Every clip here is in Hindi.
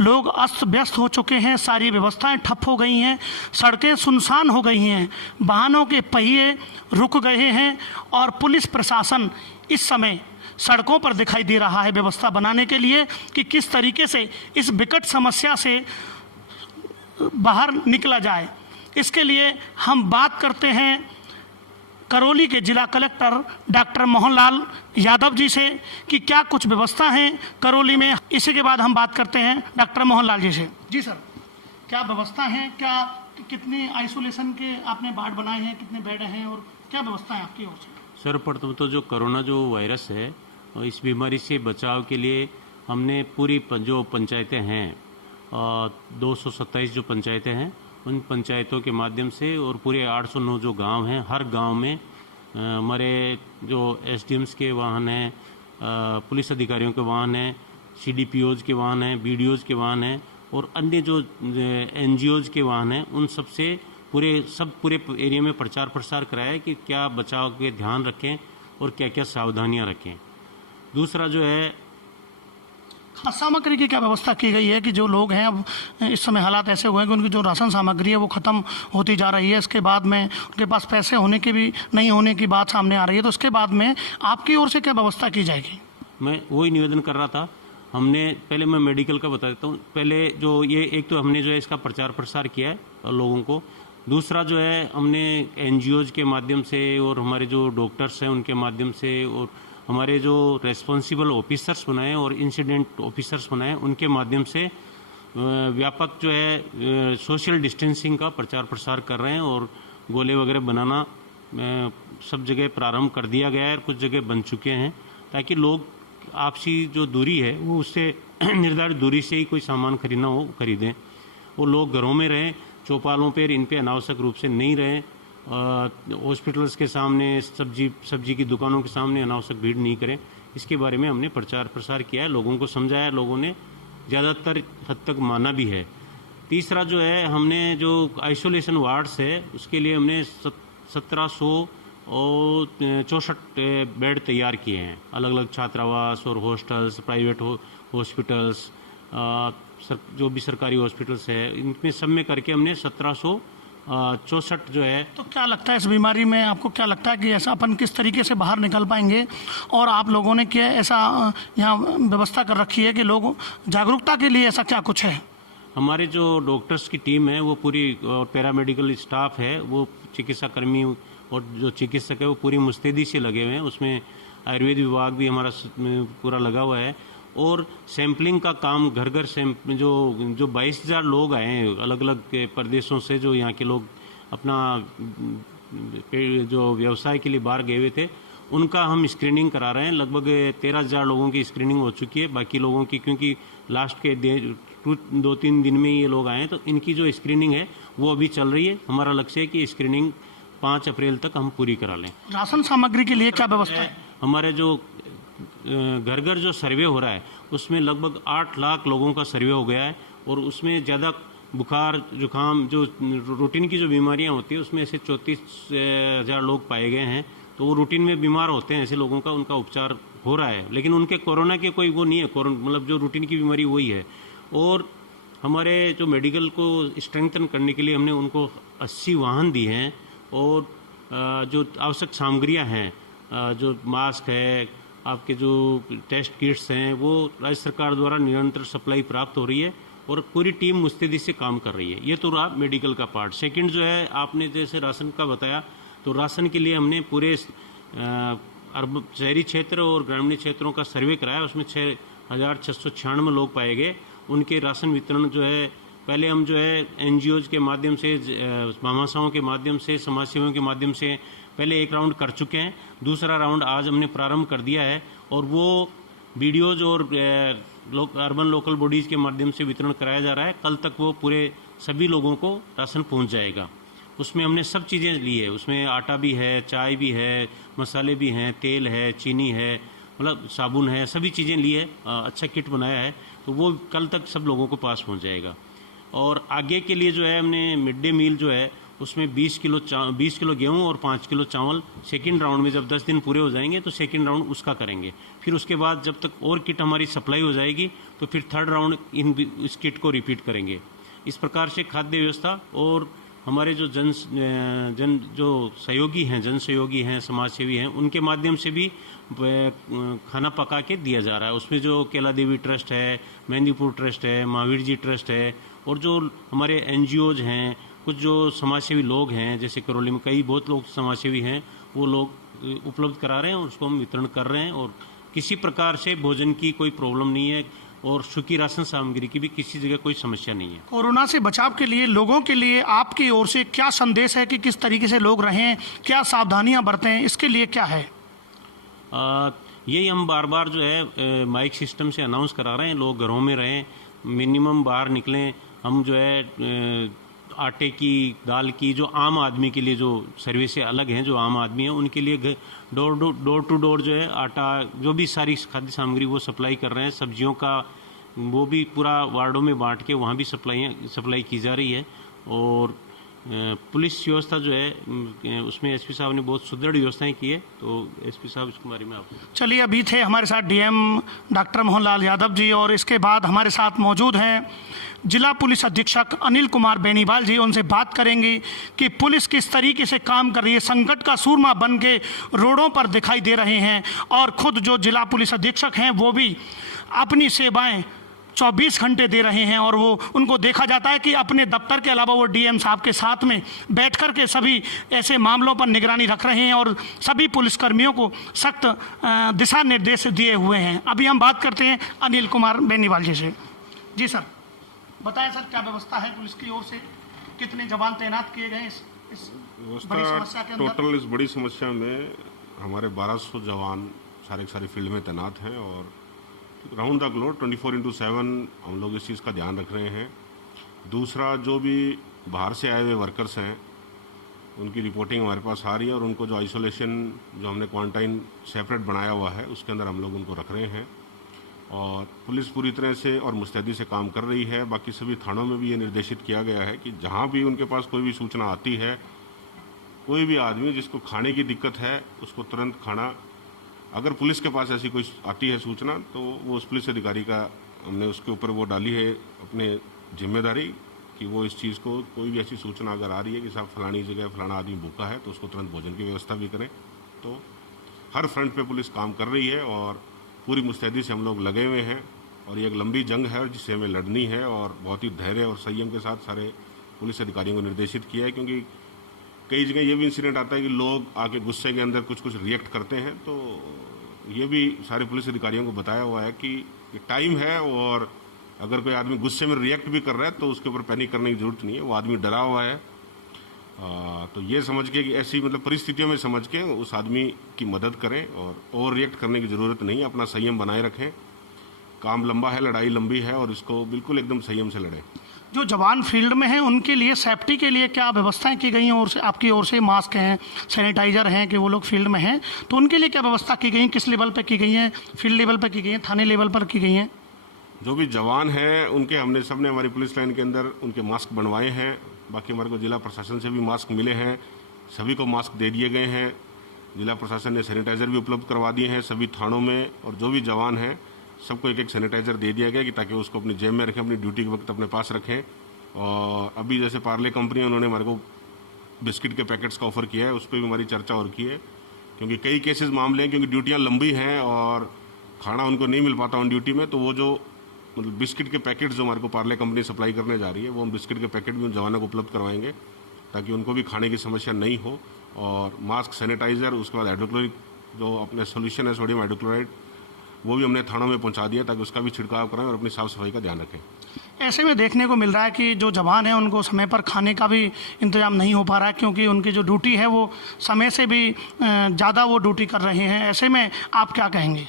लोग अस्त व्यस्त हो चुके हैं, सारी व्यवस्थाएं ठप हो गई हैं, सड़कें सुनसान हो गई हैं, वाहनों के पहिए रुक गए हैं और पुलिस प्रशासन इस समय सड़कों पर दिखाई दे रहा है व्यवस्था बनाने के लिए कि किस तरीके से इस विकट समस्या से बाहर निकला जाए। इसके लिए हम बात करते हैं करौली के जिला कलेक्टर डॉक्टर मोहनलाल यादव जी से कि क्या कुछ व्यवस्था है करौली में। इसी के बाद हम बात करते हैं डॉक्टर मोहनलाल जी से। जी सर, क्या व्यवस्था है, क्या कितने आइसोलेशन के आपने वार्ड बनाए हैं, कितने बेड हैं और क्या व्यवस्था है आपकी ओर से? सर, प्रथम तो जो कोरोना जो वायरस है इस बीमारी से बचाव के लिए हमने पूरी जो पंचायतें हैं 227 जो पंचायतें हैं उन पंचायतों के माध्यम से और पूरे 809 जो गांव हैं, हर गांव में हमारे जो एसडीएम्स के वाहन हैं, पुलिस अधिकारियों के वाहन हैं, सीडीपीओज के वाहन हैं, बीडीओज के वाहन हैं और अन्य जो एनजीओज के वाहन हैं, उन सब से पूरे एरिया में प्रचार प्रसार कराया कि क्या बचाव के ध्यान रखें और क्या क्या सावधानियां रखें। दूसरा जो है सामग्री की क्या व्यवस्था की गई है कि जो लोग हैं अब इस समय हालात ऐसे हुए हैं कि उनकी जो राशन सामग्री है वो ख़त्म होती जा रही है, इसके बाद में उनके पास पैसे होने के भी नहीं होने की बात सामने आ रही है, तो उसके बाद में आपकी ओर से क्या व्यवस्था की जाएगी? मैं वही निवेदन कर रहा था। हमने पहले मैं मेडिकल का बता देता हूँ। पहले जो ये एक तो हमने जो है इसका प्रचार प्रसार किया है लोगों को। दूसरा जो है हमने एनजीओज के माध्यम से और हमारे जो डॉक्टर्स हैं उनके माध्यम से और हमारे जो रेस्पॉन्सिबल ऑफिसर्स बनाए और इंसिडेंट ऑफिसर्स बनाए उनके माध्यम से व्यापक जो है सोशल डिस्टेंसिंग का प्रचार प्रसार कर रहे हैं और गोले वगैरह बनाना सब जगह प्रारंभ कर दिया गया है और कुछ जगह बन चुके हैं ताकि लोग आपसी जो दूरी है वो उससे निर्धारित दूरी से ही कोई सामान खरीदना हो खरीदें और लोग घरों में रहें, चौपालों पर इन पे अनावश्यक रूप से नहीं रहें, हॉस्पिटल्स के सामने सब्जी की दुकानों के सामने अनावश्यक भीड़ नहीं करें। इसके बारे में हमने प्रचार प्रसार किया है, लोगों को समझाया, लोगों ने ज़्यादातर हद तक माना भी है। तीसरा जो है हमने जो आइसोलेशन वार्ड्स है उसके लिए हमने 1764 बेड तैयार किए हैं, अलग अलग छात्रावास और हॉस्टल्स, प्राइवेट हॉस्पिटल्स, जो भी सरकारी हॉस्पिटल्स है इनमें सब में करके हमने 1764 जो है। तो क्या लगता है इस बीमारी में, आपको क्या लगता है कि ऐसा अपन किस तरीके से बाहर निकल पाएंगे और आप लोगों ने क्या ऐसा यहाँ व्यवस्था कर रखी है कि लोग जागरूकता के लिए ऐसा क्या कुछ है? हमारे जो डॉक्टर्स की टीम है वो पूरी और पैरामेडिकल स्टाफ है वो चिकित्सा कर्मी और जो चिकित्सक है वो पूरी मुस्तैदी से लगे हुए हैं। उसमें आयुर्वेद विभाग भी हमारा पूरा लगा हुआ है और सैंपलिंग का काम घर घर जो 22,000 लोग आए हैं अलग अलग प्रदेशों से, जो यहाँ के लोग अपना जो व्यवसाय के लिए बाहर गए हुए थे उनका हम स्क्रीनिंग करा रहे हैं। लगभग 13,000 लोगों की स्क्रीनिंग हो चुकी है। बाकी लोगों की क्योंकि लास्ट के 2-3 दिन में ये लोग आए हैं तो इनकी जो स्क्रीनिंग है वो अभी चल रही है। हमारा लक्ष्य है कि स्क्रीनिंग 5 अप्रैल तक हम पूरी करा लें। राशन सामग्री के लिए क्या व्यवस्था है? हमारे जो घर घर जो सर्वे हो रहा है उसमें लगभग 8 लाख लोगों का सर्वे हो गया है और उसमें ज़्यादा बुखार जुकाम जो रूटीन की जो बीमारियां होती है उसमें ऐसे 34,000 लोग पाए गए हैं। तो वो रूटीन में बीमार होते हैं, ऐसे लोगों का उनका उपचार हो रहा है, लेकिन उनके कोरोना के कोई वो नहीं है, मतलब जो रूटीन की बीमारी वही है। और हमारे जो मेडिकल को स्ट्रेंथन करने के लिए हमने उनको 80 वाहन दिए हैं और जो आवश्यक सामग्रियाँ हैं, जो मास्क है, आपके जो टेस्ट किट्स हैं, वो राज्य सरकार द्वारा निरंतर सप्लाई प्राप्त हो रही है और पूरी टीम मुस्तैदी से काम कर रही है। ये तो रहा मेडिकल का पार्ट। सेकंड जो है आपने जैसे राशन का बताया, तो राशन के लिए हमने पूरे शहरी क्षेत्र और ग्रामीण क्षेत्रों का सर्वे कराया। उसमें 6,696 लोग पाए गए। उनके राशन वितरण जो है पहले हम जो है एनजीओज के माध्यम से, भामाशाहों के माध्यम से, समाजसेवियों के माध्यम से पहले एक राउंड कर चुके हैं। दूसरा राउंड आज हमने प्रारंभ कर दिया है और वो बीडीओज और अर्बन लोकल बॉडीज़ के माध्यम से वितरण कराया जा रहा है। कल तक वो पूरे सभी लोगों को राशन पहुंच जाएगा। उसमें हमने सब चीज़ें ली है, उसमें आटा भी है, चाय भी है, मसाले भी हैं, तेल है, चीनी है, मतलब साबुन है, सभी चीज़ें ली है। अच्छा किट बनाया है, तो वो कल तक सब लोगों को पास पहुंच जाएगा। और आगे के लिए जो है हमने मिड डे मील जो है उसमें 20 किलो गेहूं और 5 किलो चावल सेकंड राउंड में, जब 10 दिन पूरे हो जाएंगे तो सेकंड राउंड उसका करेंगे। फिर उसके बाद जब तक और किट हमारी सप्लाई हो जाएगी तो फिर थर्ड राउंड इस किट को रिपीट करेंगे। इस प्रकार से खाद्य व्यवस्था और हमारे जो जन जो सहयोगी हैं, जन सहयोगी हैं, समाज सेवी हैं, उनके माध्यम से भी खाना पका के दिया जा रहा है। उसमें जो केला देवी ट्रस्ट है, मेहंदीपुर ट्रस्ट है, महावीर जी ट्रस्ट है और जो हमारे एनजीओज हैं, कुछ जो समाजसेवी लोग हैं, जैसे करौली में कई बहुत लोग समाजसेवी हैं, वो लोग उपलब्ध करा रहे हैं और उसको हम वितरण कर रहे हैं। और किसी प्रकार से भोजन की कोई प्रॉब्लम नहीं है और सूखी राशन सामग्री की भी किसी जगह कोई समस्या नहीं है। कोरोना से बचाव के लिए लोगों के लिए आपकी ओर से क्या संदेश है कि किस तरीके से लोग रहें, क्या सावधानियां बरतें, इसके लिए क्या है? यही हम बार बार जो है माइक सिस्टम से अनाउंस करा रहे हैं, लोग घरों में रहें, मिनिमम बाहर निकलें। हम जो है आटे की, दाल की, जो आम आदमी के लिए जो सर्विसें अलग हैं, जो आम आदमी हैं उनके लिए डोर टू डोर जो है आटा, जो भी सारी खाद्य सामग्री वो सप्लाई कर रहे हैं। सब्जियों का वो भी पूरा वार्डों में बांट के वहाँ भी सप्लाई की जा रही है। और पुलिस व्यवस्था जो है उसमें एसपी साहब ने बहुत सुदृढ़ व्यवस्थाएं की है। तो एसपी साहब इसके बारे में आप चलिए, अभी थे हमारे साथ डीएम डॉक्टर मोहनलाल यादव जी और इसके बाद हमारे साथ मौजूद हैं जिला पुलिस अधीक्षक अनिल कुमार बेनीवाल जी। उनसे बात करेंगे कि पुलिस किस तरीके से काम कर रही है, संकट का सूरमा बन के रोडों पर दिखाई दे रहे हैं और खुद जो जिला पुलिस अधीक्षक हैं वो भी अपनी सेवाएं 24 घंटे दे रहे हैं। और वो उनको देखा जाता है कि अपने दफ्तर के अलावा वो डीएम साहब के साथ में बैठ कर के सभी ऐसे मामलों पर निगरानी रख रहे हैं और सभी पुलिसकर्मियों को सख्त दिशा निर्देश दिए हुए हैं। अभी हम बात करते हैं अनिल कुमार बेनीवाल जी से। जी सर, बताएं सर, क्या व्यवस्था है पुलिस की ओर से, कितने जवान तैनात किए गए इस बड़ी समस्या के अंदर? टोटल इस बड़ी समस्या में हमारे 1200 जवान सारे फील्ड में तैनात हैं और राउंड द क्लॉक 24/7 हम लोग इस चीज़ का ध्यान रख रहे हैं। दूसरा, जो भी बाहर से आए हुए वर्कर्स हैं उनकी रिपोर्टिंग हमारे पास आ रही है और उनको जो आइसोलेशन, जो हमने क्वारंटाइन सेपरेट बनाया हुआ है, उसके अंदर हम लोग उनको रख रहे हैं। और पुलिस पूरी तरह से और मुस्तैदी से काम कर रही है। बाकी सभी थानों में भी ये निर्देशित किया गया है कि जहाँ भी उनके पास कोई भी सूचना आती है, कोई भी आदमी जिसको खाने की दिक्कत है उसको तुरंत खाना, अगर पुलिस के पास ऐसी कोई आती है सूचना तो वो उस पुलिस अधिकारी का, हमने उसके ऊपर वो डाली है अपने जिम्मेदारी कि वो इस चीज़ को, कोई भी ऐसी सूचना अगर आ रही है कि साहब फलानी जगह फलाना आदमी भूखा है तो उसको तुरंत भोजन की व्यवस्था भी करें। तो हर फ्रंट पे पुलिस काम कर रही है और पूरी मुस्तैदी से हम लोग लगे हुए हैं और ये एक लंबी जंग है जिसे हमें लड़नी है और बहुत ही धैर्य और संयम के साथ सारे पुलिस अधिकारियों को निर्देशित किया है। क्योंकि कई जगह ये भी इंसिडेंट आता है कि लोग आके गुस्से के अंदर कुछ रिएक्ट करते हैं, तो ये भी सारे पुलिस अधिकारियों को बताया हुआ है कि ये टाइम है और अगर कोई आदमी गुस्से में रिएक्ट भी कर रहा है तो उसके ऊपर पैनिक करने की जरूरत नहीं है, वो आदमी डरा हुआ है। तो ये समझ के कि ऐसी मतलब परिस्थितियों में समझ के उस आदमी की मदद करें और ओवर रिएक्ट करने की ज़रूरत नहीं है, अपना संयम बनाए रखें। काम लंबा है, लड़ाई लंबी है और इसको बिल्कुल एकदम संयम से लड़ें। जो जवान फील्ड में हैं उनके लिए सेफ्टी के लिए क्या व्यवस्थाएं की गई हैं और से आपकी ओर से? मास्क हैं, सैनिटाइजर हैं कि वो लोग फील्ड में हैं, तो उनके लिए क्या व्यवस्था की गई, किस लेवल पर की गई हैं? फील्ड लेवल पर की गई हैं, थाने लेवल पर की गई हैं? जो भी जवान हैं उनके हमने सबने हमारी पुलिस लाइन के अंदर उनके मास्क बनवाए हैं। बाकी हमारे को जिला प्रशासन से भी मास्क मिले हैं, सभी को मास्क दे दिए गए हैं। जिला प्रशासन ने सैनिटाइज़र भी उपलब्ध करवा दिए हैं सभी थानों में और जो भी जवान हैं सबको एक सैनिटाइज़र दे दिया गया कि ताकि उसको अपनी जेब में रखें, अपनी ड्यूटी के वक्त अपने पास रखें। और अभी जैसे पार्ले कंपनी उन्होंने हमारे को बिस्किट के पैकेट्स का ऑफ़र किया है, उस पर भी हमारी चर्चा और की है क्योंकि कई केसेस मामले हैं, क्योंकि ड्यूटियाँ लंबी हैं और खाना उनको नहीं मिल पाता ऑन ड्यूटी में, तो वो जो मतलब बिस्किट के पैकेट्स जो हमारे को पार्ले कंपनी सप्लाई करने जा रही है, वो हम बिस्किट के पैकेट भी उन जवानों को उपलब्ध करवाएंगे ताकि उनको भी खाने की समस्या नहीं हो। और मास्क, सैनिटाइज़र, उसके बाद हाइड्रोक्लोरिक जो अपने सोल्यूशन है सोडियम हाइड्रोक्लोराइड, वो भी हमने थानों में पहुंचा दिया ताकि उसका भी छिड़काव करें और अपनी साफ़ सफाई का ध्यान रखें। ऐसे में देखने को मिल रहा है कि जो जवान हैं उनको समय पर खाने का भी इंतजाम नहीं हो पा रहा है क्योंकि उनकी जो ड्यूटी है वो समय से भी ज़्यादा वो ड्यूटी कर रहे हैं। ऐसे में आप क्या कहेंगे?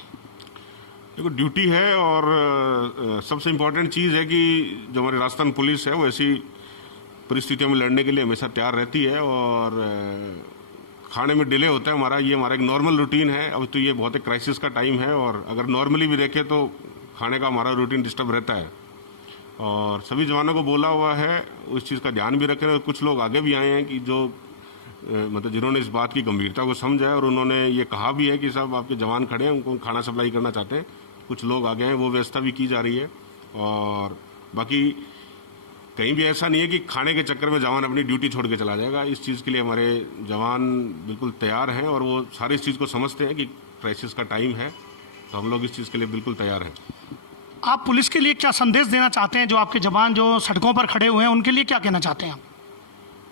देखो, ड्यूटी है और सबसे इम्पोर्टेंट चीज़ है कि जो हमारी राजस्थान पुलिस है वो ऐसी परिस्थितियों में लड़ने के लिए हमेशा तैयार रहती है और खाने में डिले होता है हमारा, ये हमारा एक नॉर्मल रूटीन है। अब तो ये बहुत एक क्राइसिस का टाइम है और अगर नॉर्मली भी देखें तो खाने का हमारा रूटीन डिस्टर्ब रहता है और सभी जवानों को बोला हुआ है उस चीज़ का ध्यान भी रखें। और कुछ लोग आगे भी आए हैं कि जो मतलब जिन्होंने इस बात की गंभीरता को समझा है और उन्होंने ये कहा भी है कि साहब आपके जवान खड़े हैं, उनको खाना सप्लाई करना चाहते हैं। कुछ लोग आगे हैं, वो व्यवस्था भी की जा रही है। और बाकी कहीं भी ऐसा नहीं है कि खाने के चक्कर में जवान अपनी ड्यूटी छोड़ के चला जाएगा। इस चीज़ के लिए हमारे जवान बिल्कुल तैयार हैं और वो सारी इस चीज़ को समझते हैं कि क्राइसिस का टाइम है, तो हम लोग इस चीज़ के लिए बिल्कुल तैयार हैं। आप पुलिस के लिए क्या संदेश देना चाहते हैं? जो आपके जवान जो सड़कों पर खड़े हुए हैं उनके लिए क्या कहना चाहते हैं आप?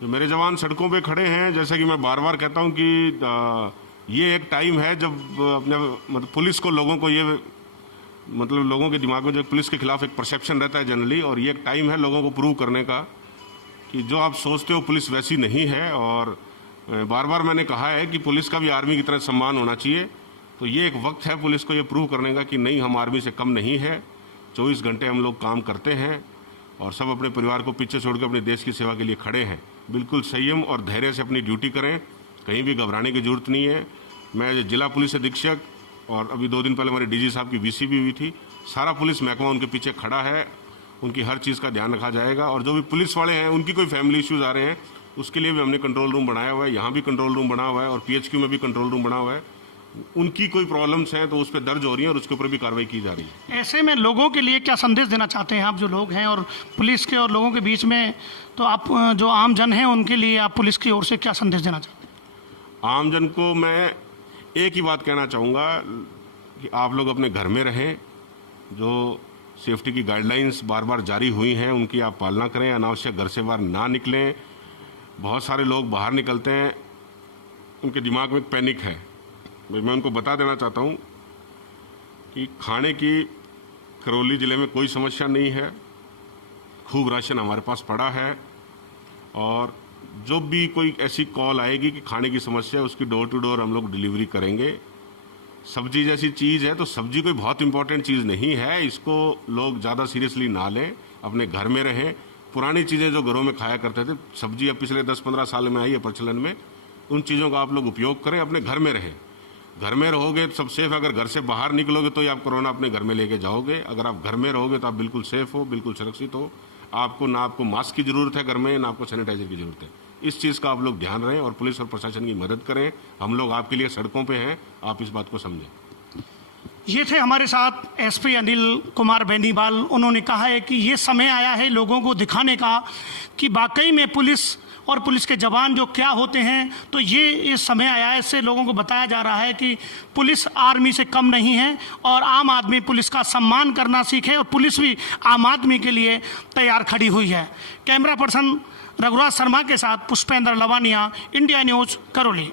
जो मेरे जवान सड़कों पे खड़े हैं, जैसे कि मैं बार बार कहता हूं कि ये एक टाइम है जब अपने मतलब पुलिस को लोगों को ये मतलब लोगों के दिमाग में जो पुलिस के खिलाफ एक परसेप्शन रहता है जनरली, और ये एक टाइम है लोगों को प्रूव करने का कि जो आप सोचते हो पुलिस वैसी नहीं है। और बार बार मैंने कहा है कि पुलिस का भी आर्मी की तरह सम्मान होना चाहिए। तो ये एक वक्त है पुलिस को ये प्रूव करने का कि नहीं, हम आर्मी से कम नहीं है। 24 घंटे हम लोग काम करते हैं और सब अपने परिवार को पीछे छोड़कर अपने देश की सेवा के लिए खड़े हैं। बिल्कुल संयम और धैर्य से अपनी ड्यूटी करें, कहीं भी घबराने की जरूरत नहीं है। मैं जिला पुलिस अधीक्षक और अभी 2 दिन पहले हमारे डीजी साहब की वीसी भी हुई थी, सारा पुलिस महकमा उनके पीछे खड़ा है, उनकी हर चीज़ का ध्यान रखा जाएगा। और जो भी पुलिस वाले हैं उनकी कोई फैमिली इश्यूज़ आ रहे हैं उसके लिए भी हमने कंट्रोल रूम बनाया हुआ है, यहाँ भी कंट्रोल रूम बना हुआ है और PHQ में भी कंट्रोल रूम बना हुआ है। उनकी कोई प्रॉब्लम्स हैं तो उस पर दर्ज हो रही है और उसके ऊपर भी कार्रवाई की जा रही है। ऐसे में लोगों के लिए क्या संदेश देना चाहते हैं आप, जो लोग हैं और पुलिस के और लोगों के बीच में, तो आप जो आम जन हैं उनके लिए आप पुलिस की ओर से क्या संदेश देना चाहते हैं? आम जन को मैं एक ही बात कहना चाहूँगा कि आप लोग अपने घर में रहें। जो सेफ्टी की गाइडलाइंस बार बार जारी हुई हैं उनकी आप पालना करें, अनावश्यक घर से बाहर ना निकलें। बहुत सारे लोग बाहर निकलते हैं, उनके दिमाग में पैनिक है। मैं उनको बता देना चाहता हूँ कि खाने की करौली ज़िले में कोई समस्या नहीं है, खूब राशन हमारे पास पड़ा है। और जो भी कोई ऐसी कॉल आएगी कि खाने की समस्या है उसकी डोर टू डोर हम लोग डिलीवरी करेंगे। सब्जी जैसी चीज़ है तो सब्जी कोई बहुत इंपॉर्टेंट चीज़ नहीं है, इसको लोग ज़्यादा सीरियसली ना लें, अपने घर में रहें। पुरानी चीज़ें जो घरों में खाया करते थे, सब्जी अब पिछले 10-15 साल में आई है प्रचलन में, उन चीज़ों का आप लोग उपयोग करें, अपने घर में रहें। घर में रहोगे तो सब सेफ। अगर घर से बाहर निकलोगे तो ही आप कोरोना अपने घर में लेके जाओगे। अगर आप घर में रहोगे तो आप बिल्कुल सेफ हो, बिल्कुल सुरक्षित हो। आपको ना आपको मास्क की ज़रूरत है घर में, ना आपको सैनिटाइजर की ज़रूरत है। इस चीज़ का आप लोग ध्यान रखें और पुलिस और प्रशासन की मदद करें। हम लोग आपके लिए सड़कों पे हैं, आप इस बात को समझें। ये थे हमारे साथ SP अनिल कुमार बेनीवाल। उन्होंने कहा है कि ये समय आया है लोगों को दिखाने का कि वाकई में पुलिस और पुलिस के जवान जो क्या होते हैं। तो ये समय आया है, इससे लोगों को बताया जा रहा है कि पुलिस आर्मी से कम नहीं है और आम आदमी पुलिस का सम्मान करना सीखे और पुलिस भी आम आदमी के लिए तैयार खड़ी हुई है। कैमरा पर्सन रघुराज शर्मा के साथ पुष्पेंद्र लवानिया, इंडिया न्यूज़, करौली।